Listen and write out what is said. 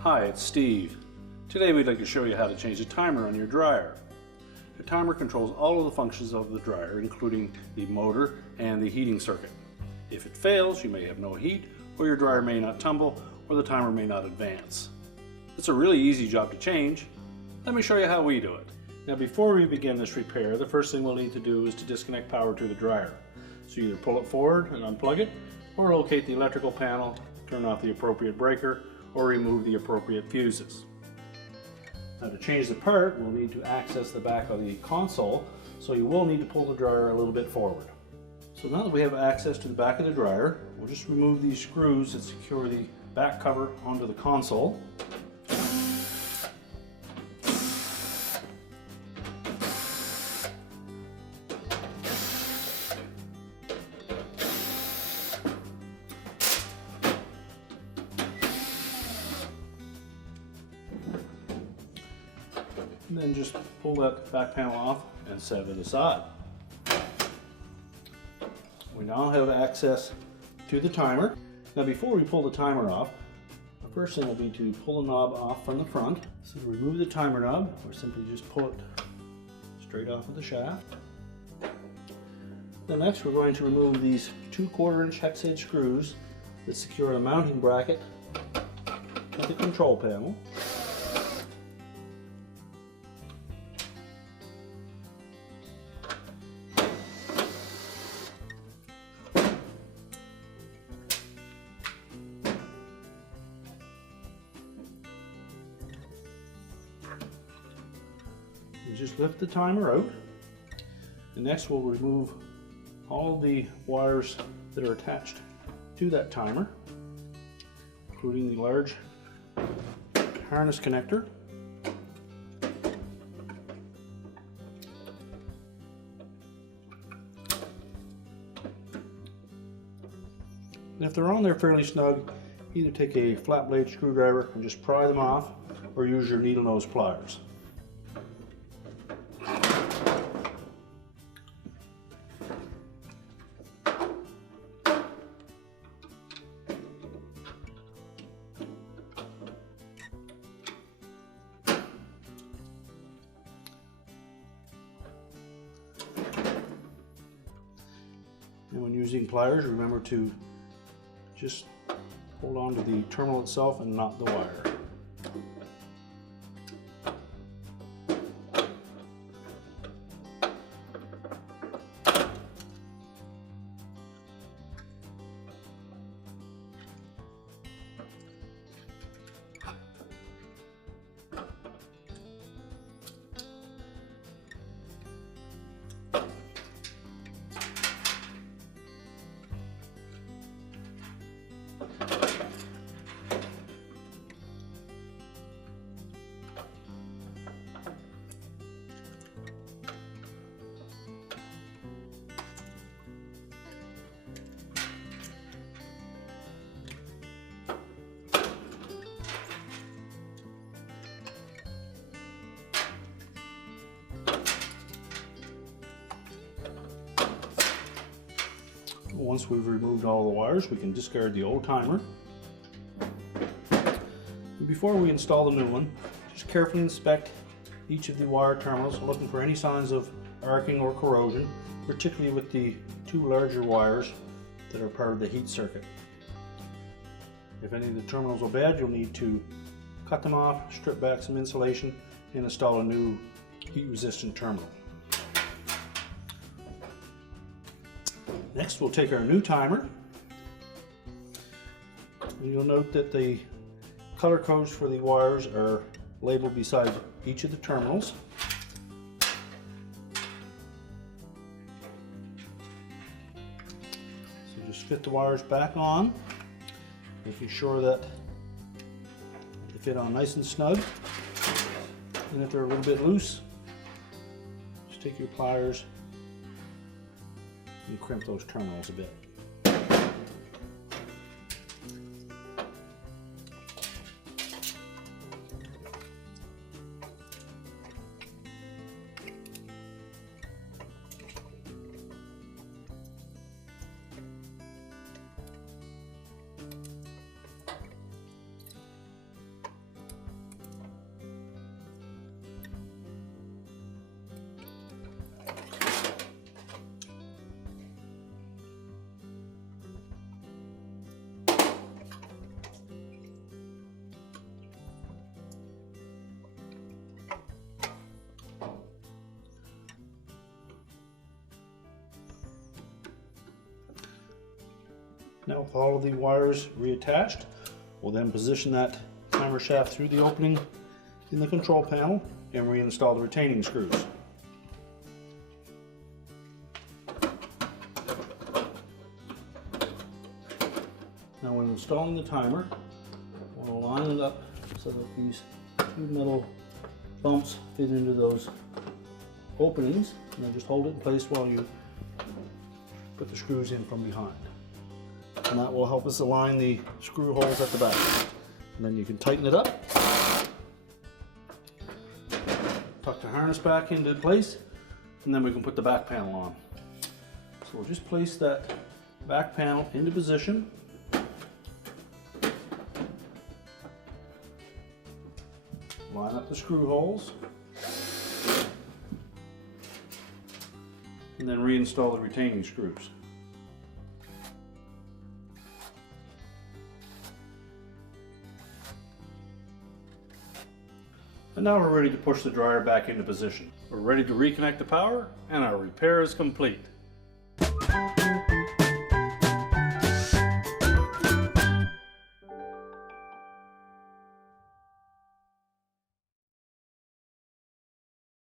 Hi, it's Steve. Today we'd like to show you how to change the timer on your dryer. The timer controls all of the functions of the dryer, including the motor and the heating circuit. If it fails, you may have no heat, or your dryer may not tumble, or the timer may not advance. It's a really easy job to change. Let me show you how we do it. Now before we begin this repair, the first thing we'll need to do is to disconnect power to the dryer. So either pull it forward and unplug it, or locate the electrical panel, turn off the appropriate breaker, or remove the appropriate fuses. Now to change the part, we'll need to access the back of the console, so you will need to pull the dryer a little bit forward. So now that we have access to the back of the dryer, we'll just remove these screws that secure the back cover onto the console. And then just pull that back panel off and set it aside. We now have access to the timer. Now before we pull the timer off, the first thing will be to pull the knob off from the front. So to remove the timer knob, or simply just pull it straight off of the shaft. Then next we're going to remove these 2¼ inch hex head screws that secure the mounting bracket to the control panel. You just lift the timer out, and next we'll remove all the wires that are attached to that timer, including the large harness connector. And if they're on there fairly snug, either take a flat blade screwdriver and just pry them off, or use your needle nose pliers. And when using pliers, remember to just hold on to the terminal itself and not the wire. Once we've removed all the wires, we can discard the old timer. And before we install the new one, just carefully inspect each of the wire terminals, looking for any signs of arcing or corrosion, particularly with the two larger wires that are part of the heat circuit. If any of the terminals are bad, you'll need to cut them off, strip back some insulation, and install a new heat-resistant terminal. Next, we'll take our new timer. And you'll note that the color codes for the wires are labeled beside each of the terminals. So just fit the wires back on, making sure that they fit on nice and snug. And if they're a little bit loose, just take your pliers and crimp those terminals a bit. Now with all of the wires reattached, we'll then position that timer shaft through the opening in the control panel and reinstall the retaining screws. Now when installing the timer, we'll line it up so that these two metal bumps fit into those openings, and then just hold it in place while you put the screws in from behind. And that will help us align the screw holes at the back. And then you can tighten it up, tuck the harness back into place, and then we can put the back panel on. So we'll just place that back panel into position. Line up the screw holes, and then reinstall the retaining screws. And now we're ready to push the dryer back into position. We're ready to reconnect the power, and our repair is complete.